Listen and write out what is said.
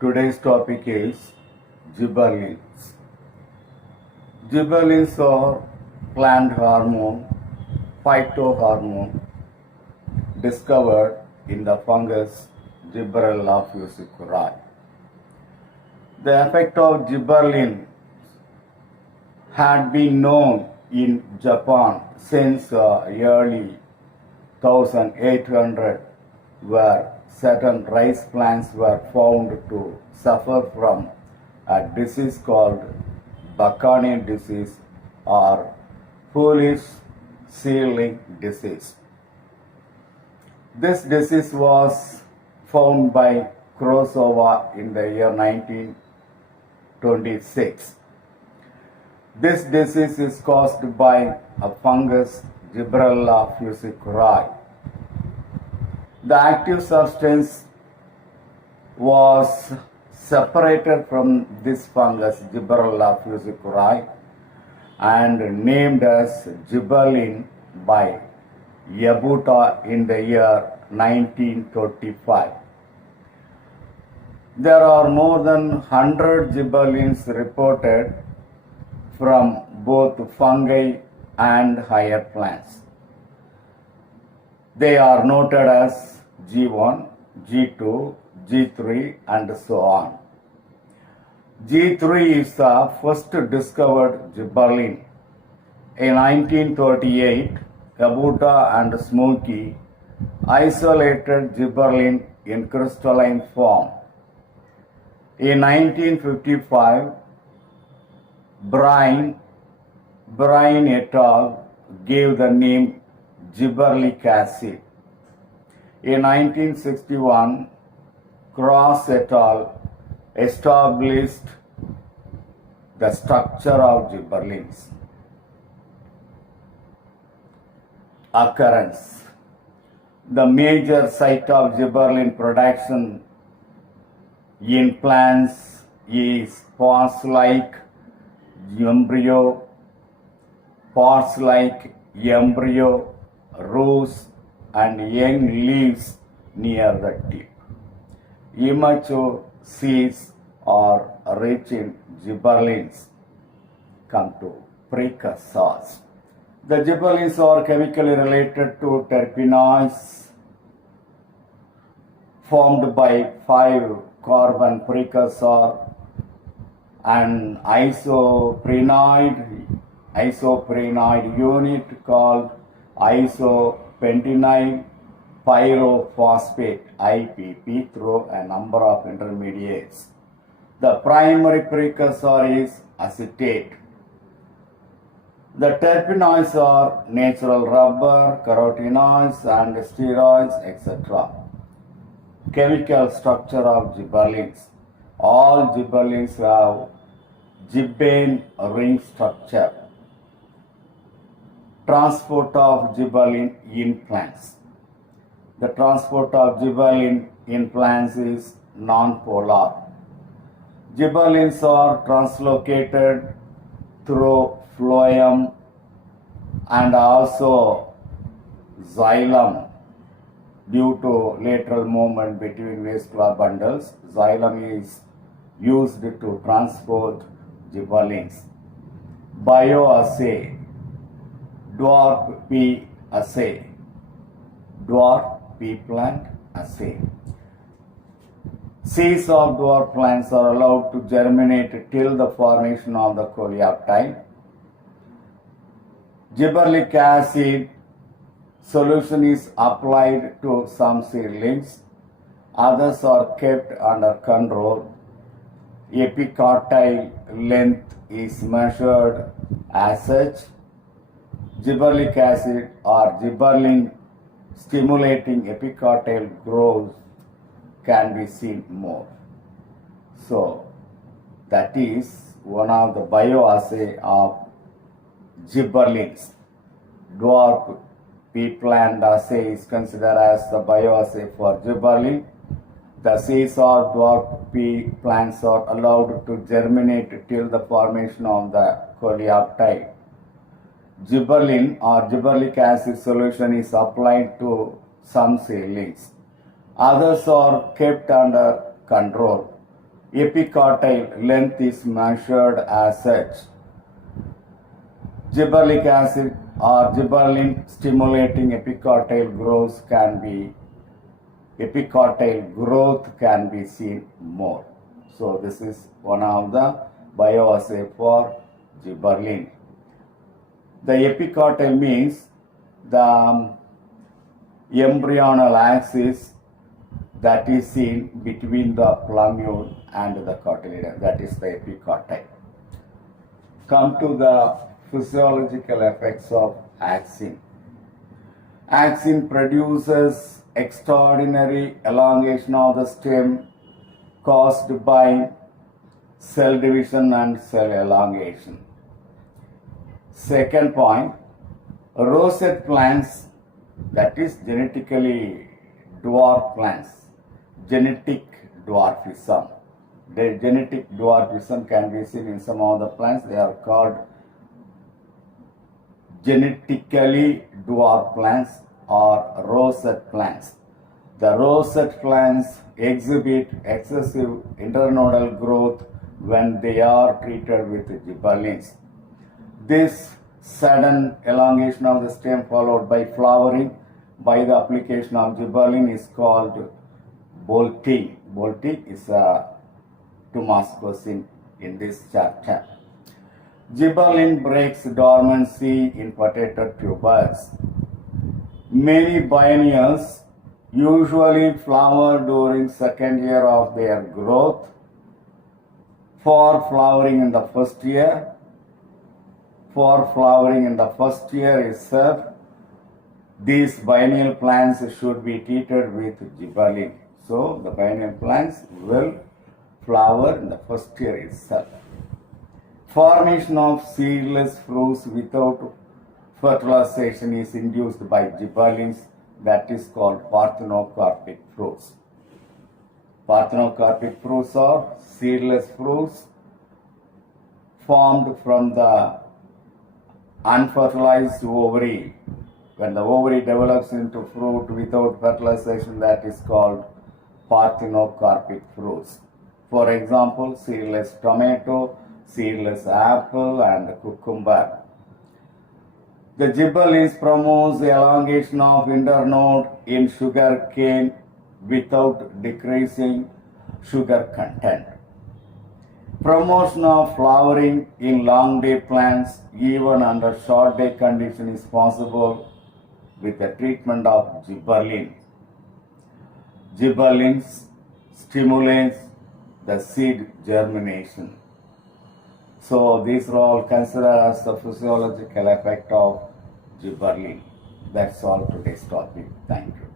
Today's topic is gibberellins. Gibberellins are plant hormone, phytohormone discovered in the fungus Gibberella fusiculae. The effect of gibberellin had been known in Japan since early 1800, where certain rice plants were found to suffer from a disease called Bakani disease or foolish seedling disease. This disease was found by Kurosawa in the year 1926. This disease is caused by a fungus Gibberella fusiculae. The active substance was separated from this fungus Gibberella fusiculae and named as gibberellin by Yabuta in the year 1935. There are more than 100 gibberellins reported from both fungi and higher plants. They are noted as G1, G2, G3 and so on. G3 is the first discovered gibberellin. In 1938, Yabuta and Smoky isolated gibberellin in crystalline form. In 1955, Bryan et al. Gave the name gibberellic acid. In 1961, Cross et al. Established the structure of gibberellins. Occurrence. The major site of gibberellin production in plants is parts-like embryo, roots and young leaves near the tip. Immature seeds are rich in gibberellins. Come to precursors. The gibberellins are chemically related to terpenoids formed by 5-carbon precursor and isoprenoid unit called isopentenyl pyrophosphate IPP through a number of intermediates. The primary precursor is acetate. The terpenoids are natural rubber, carotenoids and steroids, etc. Chemical structure of gibberellins. All gibberellins have gibbane ring structure. Transport of gibberellin in plants. The transport of gibberellin in plants is non-polar. Gibberellins are translocated through phloem and also xylem due to lateral movement between vascular bundles. Xylem is used to transport gibberellins. Bioassay. Dwarf pea assay. Dwarf pea plant assay. Seeds of dwarf plants are allowed to germinate till the formation of the coleoptile. Gibberellic acid solution is applied to some seedlings. Others are kept under control. Epicartile length is measured as such. Gibberellic acid or gibberellin stimulating epicartile growth can be seen more. So that is one of the bioassay of gibberellins. Dwarf pea plant assay is considered as the bioassay for gibberellin. The seeds of dwarf pea plants are allowed to germinate till the formation of the coleoptile. Gibberellin or gibberellic acid solution is applied to some seedlings. Others are kept under control. Epicartile length is measured as such. Gibberellic acid or gibberellin stimulating epicartile growth can be seen more. So this is one of the bioassay for gibberellin. The epicartile means the embryonal axis that is seen between the plumule and the cotyledon, that is the epicartile. Come to the physiological effects of axin. Axin produces extraordinary elongation of the stem caused by cell division and cell elongation. Second point, rosette plants, that is genetically dwarf plants, genetic dwarfism. The genetic dwarfism can be seen in some of the plants. They are called genetically dwarf plants or rosette plants. The rosette plants exhibit excessive internodal growth when they are treated with gibberellins. This sudden elongation of the stem followed by flowering by the application of gibberellin is called bolting. Bolting is a Damascus in this chapter. Gibberellin breaks dormancy in potato tubers. Many biennials usually flower during second year of their growth. For flowering in the first year itself, these biennial plants should be treated with gibberellin. So the biennial plants will flower in the first year itself. Formation of seedless fruits without fertilization is induced by gibberellins, that is called parthenocarpic fruits. Parthenocarpic fruits are seedless fruits formed from the unfertilized ovary. When the ovary develops into fruit without fertilization, that is called parthenocarpic fruits. For example, seedless tomato, seedless apple and cucumber. The gibberellins promotes the elongation of internode in sugar cane without decreasing sugar content. Promotion of flowering in long day plants even under short day condition is possible with the treatment of gibberellin. Gibberellins stimulates the seed germination. So these are all considered as the physiological effect of gibberellin. That's all today's topic. Thank you.